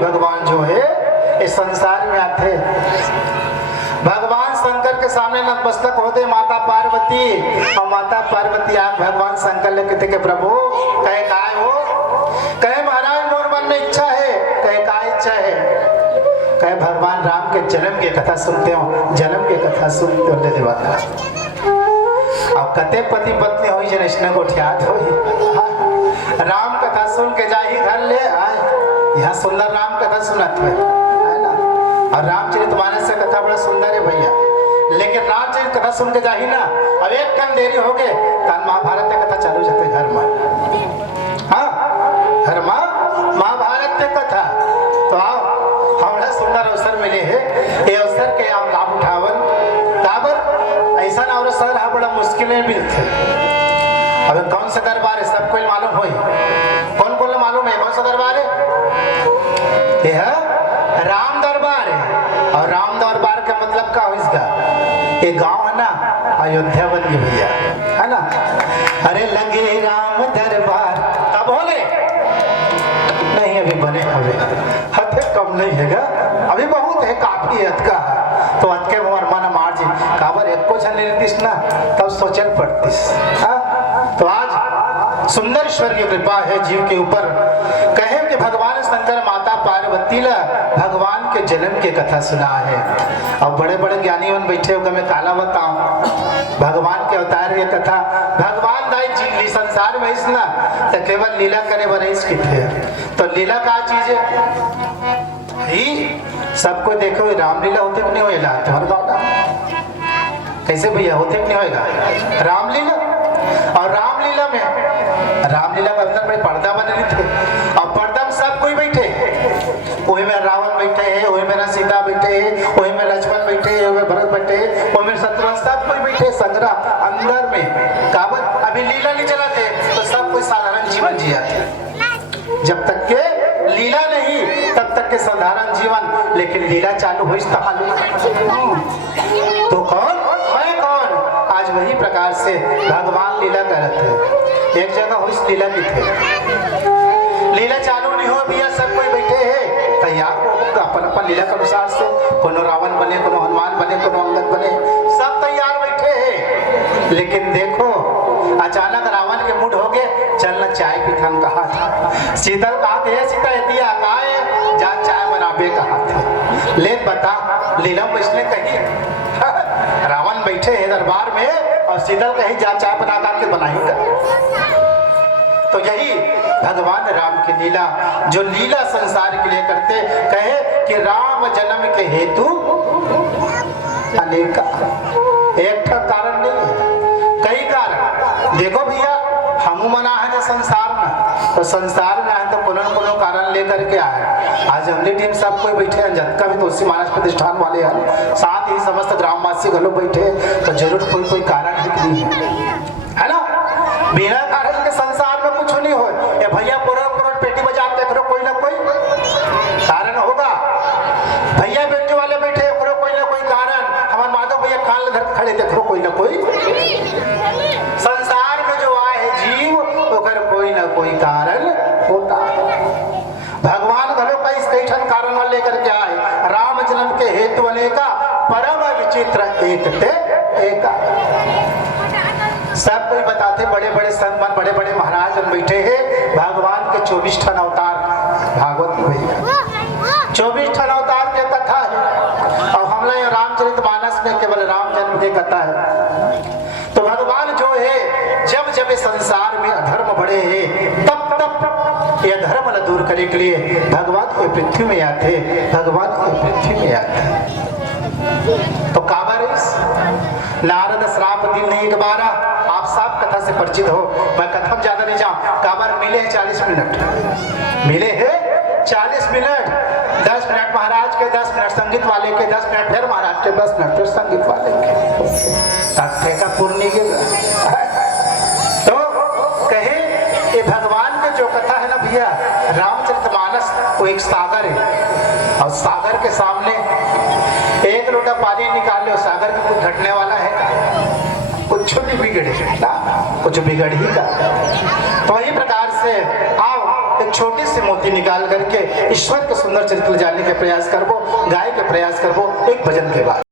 भगवान जो है इस संसार में आते। भगवान शंकर के सामने नतमस्तक होते माता पार्वती, और माता पार्वती आप भगवान शंकर ले कहते कि प्रभु कहे काय हो, कहे महाराज मोर मन में इच्छा है, कहे काय इच्छा है, कहे भगवान राम के जन्म की कथा सुनते हो, जन्म की कथा सुनते हो ले देवता। अब कते पति पत्नी हुई जनष्ण को ठियात हुई, राम कथा सुन के जाही घर ले आए, यहाँ सुंदर राम कथा सुनत है ना। और रामचरितमानस से कथा बड़ा सुंदर है भैया, लेकिन रामचरित कथा सुन के जाही ना, अब एक कम देरी हो गए कान महाभारत की कथा चालू जाते घर में। हाँ घर में महाभारत की कथा, तो आओ हमारा सुंदर अवसर मिले है, ये अवसर के आप लाभ उठावन काबर ऐसा अवसर है बड़ा मुश्किल में मिलते। अब कौन सा दरबार है सबको मालूम हो, कौन कौन मालूम है कौन सा दरबार है? यह राम दरबार है। और राम दरबार का मतलब क्या हो इसका? ये गांव है ना अयोध्या बन गई भैया, है ना। अरे लगे राम दरबार कब होले? नहीं अभी बने, अभी हथे कम नहीं है, अभी बहुत है, काफी हद का है। तो हद के मन मार जी काबर एक को छन लेतीस ना, तब सोचल पड़तीस। तो आज सुंदर ईश्वर की कृपा है जीव के ऊपर, कहे कि भगवान शंकर माता पार्वती ला भगवान के जन्म की कथा सुना है। अब बड़े बड़े ज्ञानी बन बैठे हो, मैं काला बताऊं भगवान के अवतार की कथा। भगवान दाई जी संसार में इस ना तो केवल लीला करे बने इसकी थे। तो लीला का चीज है ही सबको देखो, रामलीला होते कि नहीं होएगा तुम्हारे बाबा? कैसे भैया होते कि नहीं होएगा रामलीला? और रामलीला के अंदर बड़े पर्दा बने थे, और पर्दा में सब कोई बैठे, वही में रावण बैठे है, वही में सीता बैठे है, वही में लक्ष्मण बैठे है, वही में भरत बैठे है, वही में शत्रुघ्न, सब कोई बैठे संग्राम अंदर में काबर। अभी लीला नहीं चलाते तो सब कोई साधारण जीवन जिया थे। जब तक के लीला नहीं तब तक के साधारण जीवन, लेकिन लीला चालू हुई तो कौन मैं कौन? आज वही प्रकार से भगवान लीला करते हैं। एक जगह हुई लीला की थे, लीला चालू नहीं हो भैया, सब कोई बैठे हैं तैयार हो अपन अपन लीला के अनुसार से, कोनो रावण बने, कोनो हनुमान बने, कोनो अंगद बने, सब तैयार बैठे हैं। लेकिन देखो अचानक रावण के मूड हो गए, चलना चाय पीथन कहा था। शीतल कहा थे सीता दिया कहा जा चाय बनाबे कहा थे। ले बता लीला इसने कही रावण बैठे हैं दरबार में और शीतल कही जा चाय बना करके बनाएगा। तो यही भगवान राम की लीला, जो लीला संसार के लिए करते, कहे कि राम जन्म के हेतु अनेक, एक कारण नहीं है, कई कारण। देखो भैया हम मना है ना संसार में, तो संसार में आए तो कोनो कारण लेकर के आए। आज हमने टीम सब कोई बैठे हैं, जब का भी तुलसी महाराज प्रतिष्ठान वाले हैं, साथ ही समस्त ग्रामवासी घरों बैठे, तो जरूर कोई कारण ही है ना। बिना कारण के संसार में कुछ नहीं हो। ये भैया करोड़ पेटी बजाते करो, कोई ना कोई कारण होगा। भैया बेटे वाले बैठे करो, कोई ना कोई कारण। हमारे माधव भैया कान धर खड़े देखो, कोई ना कोई संसार में जो आए है जीव, तो कोई ना कोई कारण होता है। भगवान घरों का इस कैठन कारण लेकर के आए, राम जन्म के हेतु अनेका, परम विचित्र एक सब कोई बताते। बड़े बड़े संत बड़े बड़े महाराज बैठे हैं, भगवान के 24 ठन अवतार भागवत भैया 24 ठन अवतार के कथा है। और हम लोग रामचरितमानस में केवल राम जन्म की कथा है। तो भगवान जो है जब जब इस संसार में अधर्म बढ़े हैं, तब तब ये धर्म न दूर करने के लिए भगवान को पृथ्वी में आते, भगवान को पृथ्वी में आते। तो काबर नारद श्राप दिन नहीं एक बार, आप सब कथा से परिचित हो, मैं कथा में ज्यादा नहीं जाऊं। काबर मिले 40 मिनट, मिले हैं 40 मिनट, 10 मिनट महाराज के, 10 मिनट संगीत वाले के, 10 मिनट फिर महाराज के, 10 मिनट फिर संगीत वाले के, का पूर्णी के। तो कहे ये भगवान की जो कथा है ना भैया, रामचरितमानस वो एक सागर है, और सागर के सामने एक लोटा पानी निकाल लो, सागर में कुछ घटने वाला है, कुछ भी बिगड़े ना, कुछ बिगड़ ही का। तो वही प्रकार से आओ एक छोटी सी मोती निकाल करके ईश्वर के सुंदर चरित्र जानने के प्रयास करबो, गाय के प्रयास करबो एक भजन के बाद।